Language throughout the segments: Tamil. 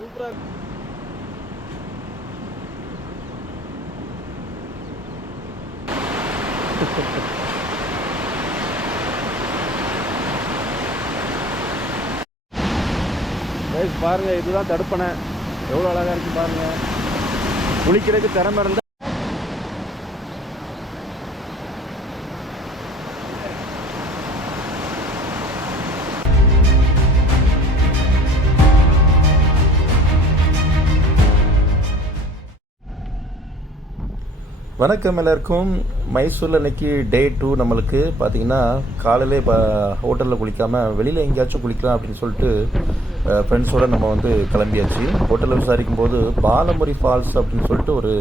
சூப்பராக பாருங்க இதுதான் தடுப்பணை. எவ்வளோ அழகா இருக்கு பாருங்க. குளிக்கிறதுக்கு திறமை இருந்தால் வணக்கம் எல்லாருக்கும். மைசூரில் இன்றைக்கி டே டூ நம்மளுக்கு. பார்த்தீங்கன்னா காலையிலே இப்போ ஹோட்டலில் குளிக்காமல் வெளியில் எங்கேயாச்சும் குளிக்கலாம் அப்படின்னு சொல்லிட்டு ஃப்ரெண்ட்ஸோடு நம்ம வந்து கிளம்பியாச்சு. ஹோட்டலில் விசாரிக்கும் போது பாலமுரி ஃபால்ஸ் அப்படின்னு சொல்லிட்டு ஒரு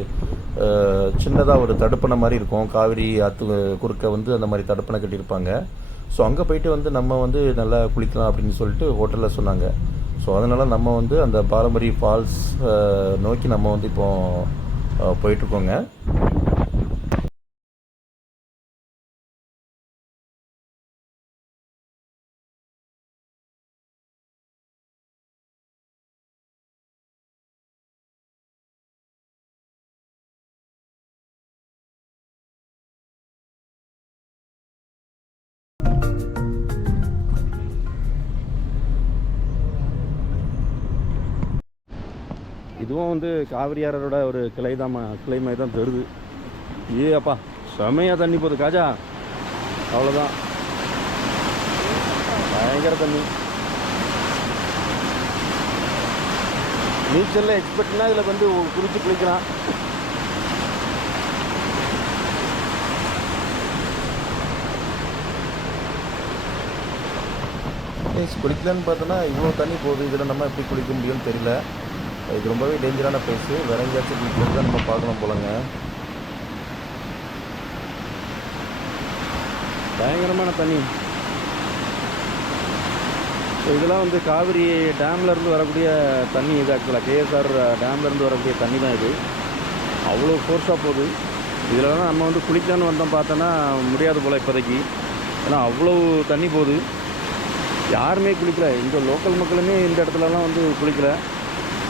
சின்னதாக ஒரு தடுப்பணை மாதிரி இருக்கும். காவிரி ஆற்று குறுக்க வந்து அந்த மாதிரி தடுப்பணை கட்டியிருப்பாங்க. ஸோ அங்கே போயிட்டு வந்து நம்ம வந்து நல்லா குளிக்கலாம் அப்படின்னு சொல்லிட்டு ஹோட்டலில் சொன்னாங்க. ஸோ அதனால் நம்ம வந்து அந்த பாலமுரி ஃபால்ஸ் நோக்கி நம்ம வந்து இப்போ போயிட்டுருக்கோங்க இதுவும் வந்து காவிரியாரோட ஒரு கிளை தான் கிளை மாதிரி தான் தருது ஏ அப்பா செமையாக தண்ணி போகுது காஜா. அவ்வளோதான் பயங்கர தண்ணி. நீச்சலில் எக்ஸ்பர்ட்னா இதில் வந்து குறித்து குளிக்கலாம். ப்ளேஸ் குளிக்கலான்னு பார்த்தோன்னா இவ்வளோ தண்ணி போகுது இதில் நம்ம எப்படி குளிக்க முடியும்னு தெரியல. இது ரொம்பவே டேஞ்சரான பிளேஸு வேற எங்கேயாச்சும் குளிக்கிறது தான் நம்ம பார்க்கணும் போலங்க. பயங்கரமான தண்ணி. ஸோ இதெல்லாம் வந்து காவிரி டேம்லேருந்து வரக்கூடிய தண்ணி இது ஆக்சுவலாக கேஎஸ்ஆர் டேம்லேருந்து வரக்கூடிய தண்ணி தான் இது. அவ்வளோ ஃபோர்ஸாக போகுது. இதில் தான் நம்ம வந்து குளிக்கலான்னு வந்தோம் பார்த்தோன்னா முடியாது போல் இப்போதைக்கு. ஏன்னா அவ்வளோ தண்ணி போகுது. யாருமே குளிக்கல. இந்த லோக்கல் மக்களுமே இந்த இடத்துலலாம் வந்து குளிக்கலை.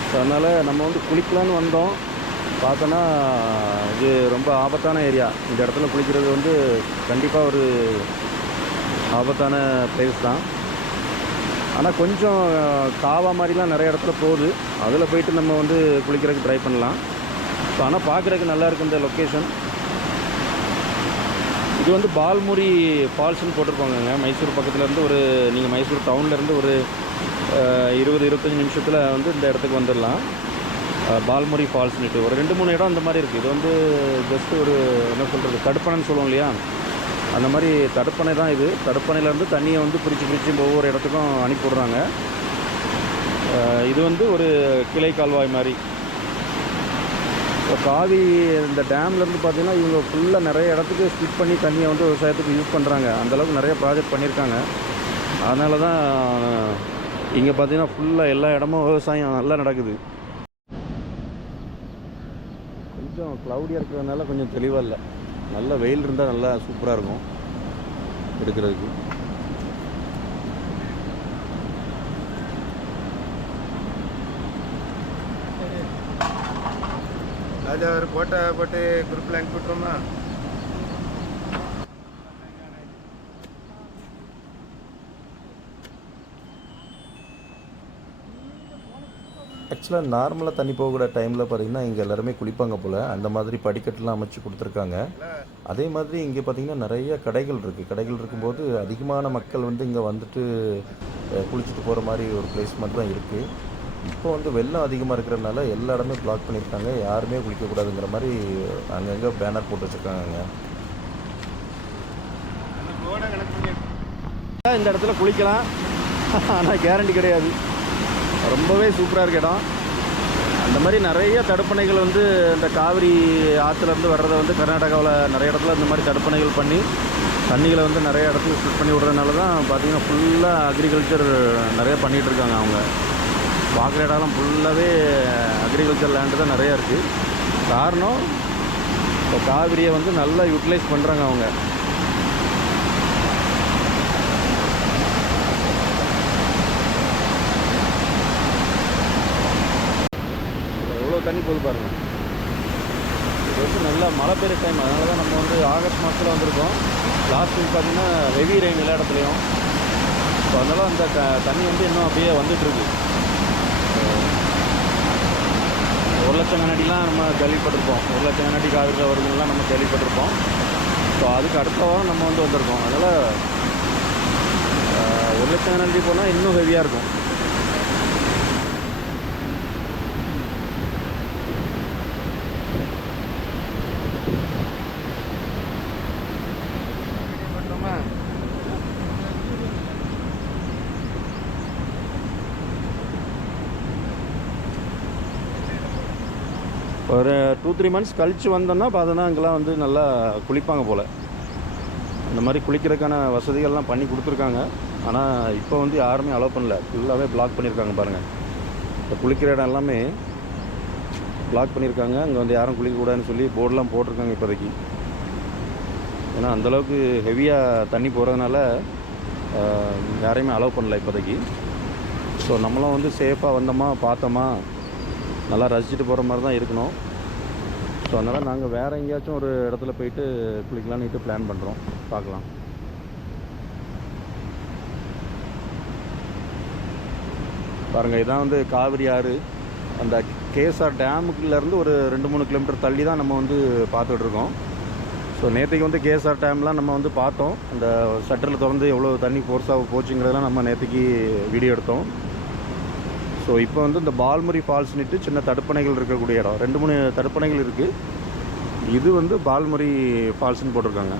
ஸோ அதனால் நம்ம வந்து குளிக்கலான்னு வந்தோம். பார்த்தோன்னா இது ரொம்ப ஆபத்தான ஏரியா. இந்த இடத்துல குளிக்கிறது வந்து கண்டிப்பாக ஒரு ஆபத்தான பிளேஸ் தான். ஆனால் கொஞ்சம் காவா மாதிரிலாம் நிறைய இடத்துல போகுது. அதில் போயிட்டு நம்ம வந்து குளிக்கிறதுக்கு ட்ரை பண்ணலாம். ஸோ ஆனால் பார்க்குறதுக்கு நல்லா இந்த லொக்கேஷன் இது வந்து பால்முரி ஃபால்ஸ்னு போட்டிருப்பாங்கங்க. மைசூர் பக்கத்துலேருந்து ஒரு நீங்கள் மைசூர் டவுன்லேருந்து ஒரு இருபது இருபத்தஞ்சி நிமிஷத்தில் வந்து இந்த இடத்துக்கு வந்துடலாம். பால்முரி ஃபால்ஸ்னுட்டு ஒரு ரெண்டு மூணு இடம் அந்த மாதிரி இருக்குது இது வந்து ஜஸ்ட் ஒரு என்ன சொல்கிறது தடுப்பணைன்னு சொல்லுவோம் இல்லையா? அந்த மாதிரி தடுப்பணை தான் இது. தடுப்பணையிலேருந்து தண்ணியை வந்து பிரித்து பிரித்து ஒவ்வொரு இடத்துக்கும் அனுப்பிவிடுறாங்க. இது வந்து ஒரு கிளை கால்வாய் மாதிரி. இப்போ காவி இந்த டேம்லேருந்து பார்த்தீங்கன்னா இவங்க ஃபுல்லாக நிறைய இடத்துக்கு ஸ்பிட் பண்ணி தண்ணியை வந்து விவசாயத்துக்கு யூஸ் பண்ணுறாங்க அந்தளவுக்கு நிறைய ப்ராஜெக்ட் பண்ணியிருக்காங்க. அதனால தான் இங்கே பார்த்தீங்கன்னா ஃபுல்லாக எல்லா இடமும் விவசாயம் நல்லா நடக்குது. கொஞ்சம் க்ளவுடியாக இருக்கிறதுனால கொஞ்சம் தெளிவாக இல்லை. நல்ல வெயில் இருந்தால் நல்லா சூப்பராக இருக்கும். எடுக்கிறதுக்கு. ராஜா அவர் போட்டோ போட்டு குரூப்பில் அனுப்பி ஆக்சுவலாக நார்மலாக தண்ணி போகக்கூட டைமில் பார்த்தீங்கன்னா இங்கே எல்லாருமே குளிப்பாங்க போல். அந்த மாதிரி படிக்கட்டுலாம் அமைச்சு கொடுத்துருக்காங்க. அதே மாதிரி இங்கே பார்த்தீங்கன்னா நிறைய கடைகள் இருக்குது கடைகள் இருக்கும்போது அதிகமான மக்கள் வந்து இங்கே வந்துட்டு குளிச்சுட்டு போகிற மாதிரி ஒரு பிளேஸ் தான் இருக்குது இப்போ வந்து வெள்ளம் அதிகமாக இருக்கிறதுனால எல்லா இடமே பிளாக் பண்ணியிருக்காங்க. யாருமே குளிக்கக்கூடாதுங்கிற மாதிரி அங்கங்கே பேனர் போட்டு வச்சுருக்காங்க இந்த இடத்துல குளிக்கலாம். ஆனால் கேரண்டி கிடையாது. ரொம்பவே சூப்பராக இருக்கு இடம். அந்த மாதிரி நிறைய தடுப்பணைகள் வந்து இந்த காவிரி ஆற்றுலேருந்து வர்றதை வந்து கர்நாடகாவில் நிறைய இடத்துல இந்த மாதிரி தடுப்பணைகள் பண்ணி தண்ணிகளை வந்து நிறைய இடத்துல ஸ்பிட் பண்ணி விடுறதுனால தான் பார்த்தீங்கன்னா ஃபுல்லாக அக்ரிகல்ச்சர் நிறைய பண்ணிகிட்டு இருக்காங்க அவங்க. பார்க்குற இடம்லாம் ஃபுல்லாகவே அக்ரிகல்ச்சர் லேண்டு தான் நிறையா இருக்குது காரணம் இப்போ காவிரியை வந்து நல்லா யூட்டிலைஸ் பண்ணுறாங்க அவங்க. தண்ணி போது பாருங்கள் இது வந்து நல்லா மழை பெய்யுற டைம் அதனால தான் நம்ம வந்து ஆகஸ்ட் மாதத்தில் வந்திருக்கோம். லாஸ்ட் வீக் பார்த்தீங்கன்னா ஹெவி ரெயின் எல்லா இடத்துலையும். ஸோ அதனால் அந்த த தண்ணி வந்து இன்னும் அப்படியே வந்துட்டுருக்கு. ஒரு லட்சம் கண்ணாடிலாம் நம்ம கேள்விப்பட்டிருப்போம். ஒரு லட்சம் கண்ணாடி காவிரியில் வருதுலாம் நம்ம கேள்விப்பட்டிருப்போம். ஸோ அதுக்கு அடுத்த வாரம் நம்ம வந்து வந்திருக்கோம். அதனால் ஒரு லட்சம் கண்ணாடி போனால் இன்னும் ஹெவியாக இருக்கும் பண்ணுறோமா ஒரு டூ த்ரீ மந்த்ஸ் கழித்து வந்தோம்னா பார்த்தோன்னா அங்கெல்லாம் வந்து நல்லா குளிப்பாங்க போல். அந்த மாதிரி குளிக்கிறதுக்கான வசதிகள்லாம் பண்ணி கொடுத்துருக்காங்க. ஆனால் இப்போ வந்து யாருமே அலோவ் பண்ணல. ஃபுல்லாகவே பிளாக் பண்ணியிருக்காங்க பாருங்கள் இப்போ குளிக்கிற இடம் எல்லாமே பிளாக் பண்ணியிருக்காங்க அங்கே வந்து யாரும் குளிக்கக்கூடாதுன்னு சொல்லி போர்டெலாம் போட்டிருக்காங்க இப்போதைக்கு. ஏன்னா அந்தளவுக்கு ஹெவியாக தண்ணி போகிறதுனால யாரையுமே அலோவ் பண்ணல இப்போதைக்கு. ஸோ நம்மளும் வந்து சேஃபாக வந்தோமா பார்த்தோமா நல்லா ரசிச்சுட்டு போகிற மாதிரி தான் இருக்கணும். ஸோ அதனால் நாங்கள் வேறு எங்கேயாச்சும் ஒரு இடத்துல போயிட்டு குளிக்கலான்னுட்டு பிளான் பண்ணுறோம் பார்க்கலாம். பாருங்கள் இதான் வந்து காவிரி ஆறு. அந்த கேஎஸ்ஆர் டேமுக்குள்ளேருந்து ஒரு ரெண்டு மூணு கிலோமீட்டர் தள்ளி தான் நம்ம வந்து பார்த்துட்ருக்கோம் ஸோ நேற்றுக்கு வந்து கேஎஸ்ஆர் டேம்லாம் நம்ம வந்து பார்த்தோம். அந்த ஷட்டரில் திறந்து எவ்வளோ தண்ணி ஃபோர்ஸாக போச்சுங்கிறதெல்லாம் நம்ம நேற்றுக்கு வீடியோ எடுத்தோம். ஸோ இப்போ வந்து இந்த பால்முரி ஃபால்ஸ்னுட்டு சின்ன தடுப்பணைகள் இருக்கக்கூடிய இடம். ரெண்டு மூணு தடுப்பணைகள் இருக்குது இது வந்து பால்முரி ஃபால்ஸ்னு போட்டிருக்காங்க.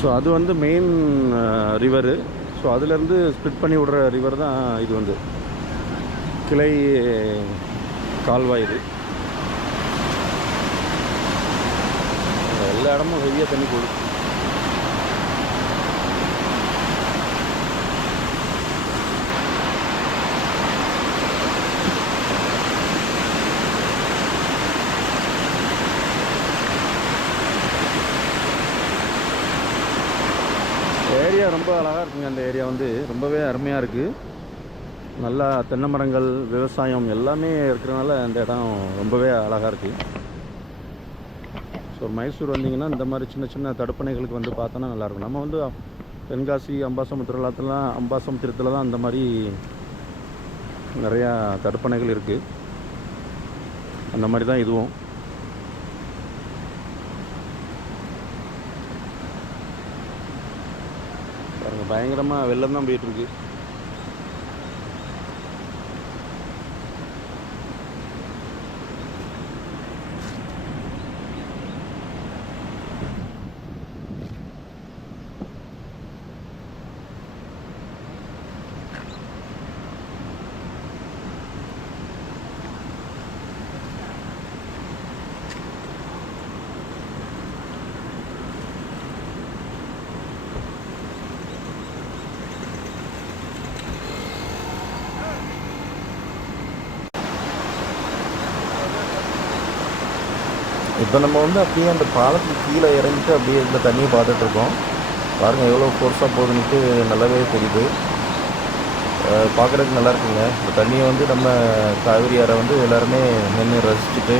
ஸோ அது வந்து மெயின் ரிவரு ஸோ அதுலேருந்து ஸ்ப்ளிட் பண்ணி விடுற ரிவர் தான் இது வந்து. கிளை கால்வாய் இது. எல்லா இடமும் ஹெவியாக தண்ணி போடுது ஏரியா ரொம்ப அழகாக இருக்குங்க. அந்த ஏரியா வந்து ரொம்பவே அருமையாக இருக்குது நல்லா தென்னை மரங்கள் விவசாயம் எல்லாமே இருக்கிறனால அந்த இடம் ரொம்பவே அழகாக இருக்குது ஸோ மைசூர் வந்தீங்கன்னா இந்த மாதிரி சின்ன சின்ன தடுப்பணைகளுக்கு வந்து பார்த்தோன்னா நல்லாயிருக்கும் நம்ம வந்து தென்காசி அம்பாசமுத்திரத்துலாம் அம்பாசமுத்திரத்தில் தான் அந்த மாதிரி நிறையா தடுப்பணைகள் இருக்குது அந்த மாதிரி தான் இதுவும். பயங்கரமாக வெள்ளம் தான் போயிட்டுருக்கு இப்போ நம்ம வந்து அப்படியே அந்த பாலத்துக்கு கீழே இறங்கிட்டு அப்படியே இந்த தண்ணியை பார்த்துட்டு இருக்கோம் பாருங்கள் எவ்வளோ ஃபோர்ஸாக போகுதுன்ட்டு நல்லாவே தெரியுது. பார்க்குறதுக்கு நல்லா இருக்குங்க. இந்த தண்ணியை வந்து நம்ம காவிரி ஆறை வந்து எல்லாருமே நின்று ரசிச்சுட்டு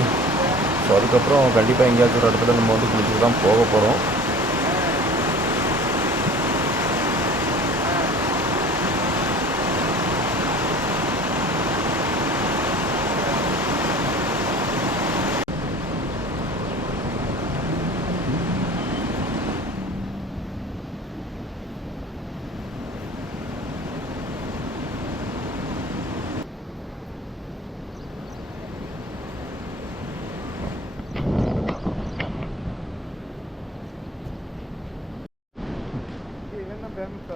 ஸோ அதுக்கப்புறம் கண்டிப்பாக எங்கேயாச்சும் ஒரு இடத்துல நம்ம வந்து குளிச்சுட்டு தான் போக போகிறோம் என்ன ஃபேமஸ்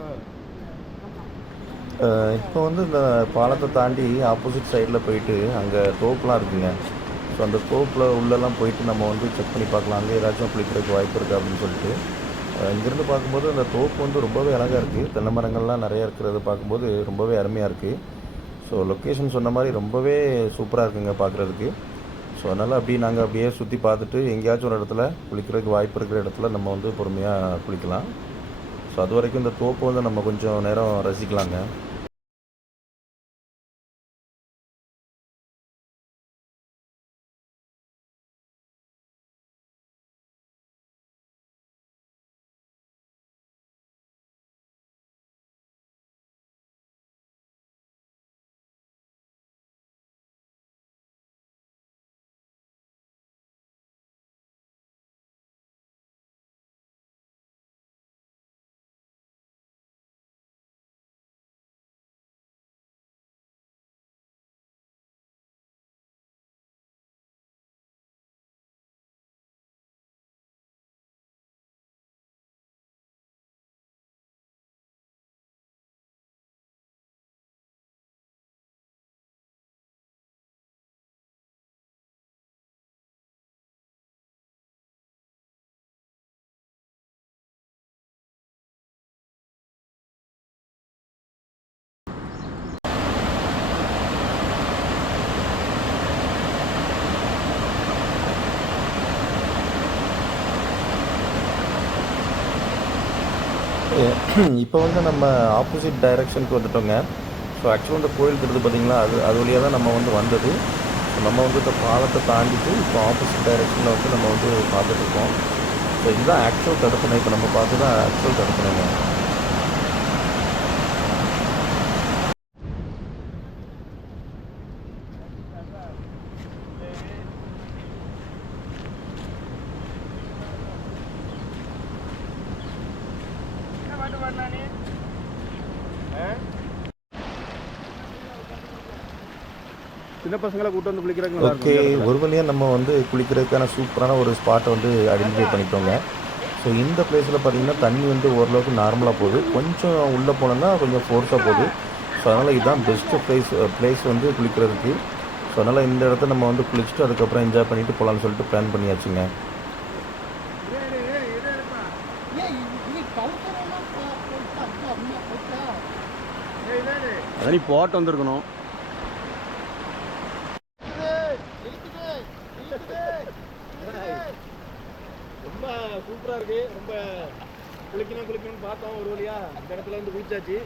இப்போ வந்து இந்த பாலத்தை தாண்டி ஆப்போசிட் சைடில் போயிட்டு அங்கே தோப்புலாம் இருக்குங்க. ஸோ அந்த தோப்பில் உள்ளெல்லாம் போயிட்டு நம்ம வந்து செக் பண்ணி பார்க்கலாம். அங்கே ஏதாச்சும் குளிக்கிறதுக்கு வாய்ப்பு இருக்குது அப்படின்னு சொல்லிட்டு. இங்கேருந்து பார்க்கும்போது அந்த தோப்பு வந்து ரொம்பவே அழகாக இருக்குது தென்னை மரங்கள்லாம் நிறையா இருக்கிறத பார்க்கும்போது ரொம்பவே அருமையாக இருக்குது ஸோ லொக்கேஷன் சொன்ன மாதிரி ரொம்பவே சூப்பராக இருக்குங்க பார்க்குறதுக்கு. ஸோ அதனால் அப்படியே நாங்கள் அப்படியே சுற்றி பார்த்துட்டு எங்கேயாச்சும் ஒரு இடத்துல குளிக்கிறதுக்கு வாய்ப்பு இருக்கிற இடத்துல நம்ம வந்து பொறுமையாக குளிக்கலாம். ஸோ அது வரைக்கும் இந்த தோப்பு வந்து நம்ம கொஞ்சம் நேரம் ரசிக்கலாங்க. இப்போ வந்து நம்ம ஆப்போசிட் டைரெக்ஷனுக்கு வந்துட்டோங்க. ஸோ ஆக்சுவலாக இந்த கோயில் இருக்குது பார்த்தீங்களா அது அது வழியாக தான் நம்ம வந்து வந்தது. ஸோ நம்ம வந்து இந்த பாலத்தை தாண்டிட்டு இப்போ ஆப்போசிட் டைரெக்ஷனில் வந்து நம்ம வந்து பார்த்துட்ருக்கோம் ஸோ இதுதான் ஆக்சுவல் தடுப்பணை இப்போ நம்ம பார்த்து தான் ஆக்சுவல் தடுப்பணைங்க என்ன பாட்டு பாடினா நீ ஆ? சின்ன பசங்களை கூட்டு வந்து குளிக்கிறதுக்கு ஓகே ஒரு வழியாக நம்ம வந்து குளிக்கிறதுக்கான சூப்பரான ஒரு ஸ்பாட்டை வந்து ஐடென்டிஃபை பண்ணிட்டோங்க ஸோ இந்த பிளேஸில் பார்த்தீங்கன்னா தண்ணி வந்து ஓரளவுக்கு நார்மலாக போகுது கொஞ்சம் உள்ளே போனோம்னா கொஞ்சம் ஃபோர்ஸாக போகுது ஸோ அதனால் இதுதான் பெஸ்ட்டு பிளேஸ் பிளேஸ் வந்து குளிக்கிறதுக்கு ஸோ அதனால் இந்த இடத்த நம்ம வந்து குளிச்சுட்டு அதுக்கப்புறம் என்ஜாய் பண்ணிட்டு போகலான்னு சொல்லிட்டு பிளான் பண்ணியாச்சுங்க நீ போட்டு வந்திருக்கணும் ரொம்ப சூப்பராக இருக்கு ரொம்ப குளிக்கணும் குளிக்கணும்னு பார்த்தோம் ஒரு வழியா. இந்த இடத்துல வந்து குளிச்சாச்சு.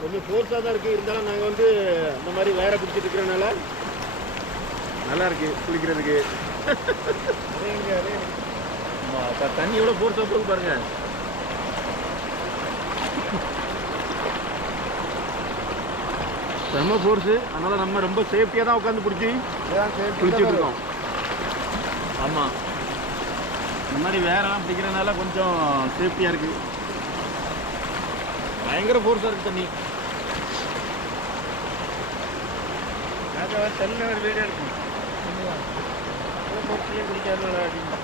கொஞ்சம் ஃபோர்ஸாக தான் இருக்குது இருந்தாலும் நாங்கள் வந்து இந்த மாதிரி வேற பிடிச்சிட்டு இருக்கிறனால நல்லா இருக்கு குளிக்கிறதுக்கு. அதே அப்ப தண்ணி எவ்வளோ ஃபோர்ஸாக போகுது பாருங்க. செம்ம ஃபோர்ஸு அதனால நம்ம ரொம்ப சேஃப்டியாக தான் உட்காந்து பிடிச்சி குளிச்சுட்டு இருக்கோம். ஆமாம் இந்த மாதிரி வேறெல்லாம் பிடிக்கிறதுனால கொஞ்சம் சேஃப்டியாக இருக்கு. பயங்கர ஃபோர்ஸாக இருக்கு தண்ணி. தண்ணி ஒரு வீடியோ பொறுத்தையே குடிக்காதனால அப்படின்னு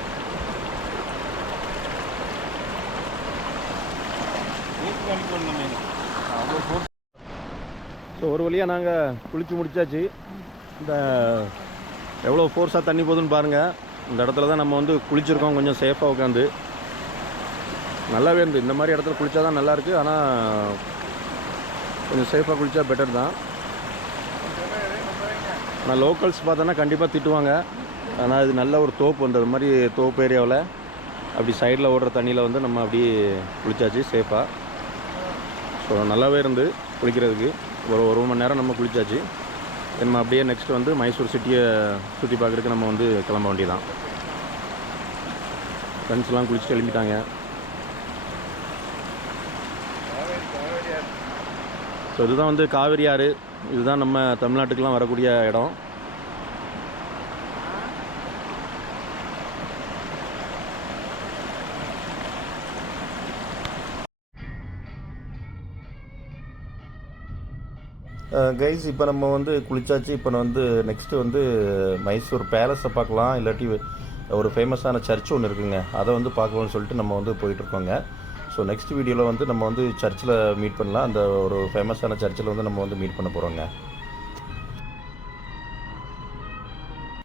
ஸோ ஒரு வழியாக நாங்கள் குளிச்சு முடிச்சாச்சு. இந்த எவ்வளோ ஃபோர்ஸாக தண்ணி போகுதுன்னு பாருங்கள் இந்த இடத்துல தான் நம்ம வந்து குளிச்சிருக்கோம் கொஞ்சம் சேஃபாக உட்காந்து. நல்லாவே இருந்து இந்த மாதிரி இடத்துல குளித்தா தான் நல்லாயிருக்கு ஆனால் கொஞ்சம் சேஃபாக குளித்தா பெட்டர் தான். ஆனால் லோக்கல்ஸ் பார்த்தோன்னா கண்டிப்பாக திட்டுவாங்க. ஆனால் இது நல்ல ஒரு தோப்பு வந்தது மாதிரி தோப்பு ஏரியாவில். அப்படி சைடில் ஓடுற தண்ணியில் வந்து நம்ம அப்படியே குளிச்சாச்சு சேஃபாக ஸோ நல்லாவே இருந்து குளிக்கிறதுக்கு. ஒரு ஒரு மணி நேரம் நம்ம குளித்தாச்சு நம்ம அப்படியே நெக்ஸ்ட் வந்து மைசூர் சிட்டியை சுற்றி பார்க்குறதுக்கு நம்ம வந்து கிளம்ப வேண்டியதான் ஃப்ரெண்ட்ஸ்லாம் குளிச்சுட்டு எழுப்பிட்டாங்க ஸோ இதுதான் வந்து காவிரி ஆறு. இதுதான் நம்ம தமிழ்நாட்டுக்கெலாம் வரக்கூடிய இடம். கைஸ் இப்போ நம்ம வந்து குளிச்சாச்சு. இப்போ வந்து நெக்ஸ்ட்டு வந்து மைசூர் பேலஸை பார்க்கலாம். இல்லாட்டி ஒரு ஃபேமஸான சர்ச் ஒன்று இருக்குங்க. அதை வந்து பார்க்கணும்னு சொல்லிட்டு நம்ம வந்து போயிட்டுருக்கோங்க ஸோ நெக்ஸ்ட் வீடியோவில் வந்து நம்ம வந்து சர்ச்சில் மீட் பண்ணலாம். அந்த ஒரு ஃபேமஸான சர்ச்சில் வந்து நம்ம வந்து மீட் பண்ண போகிறோங்க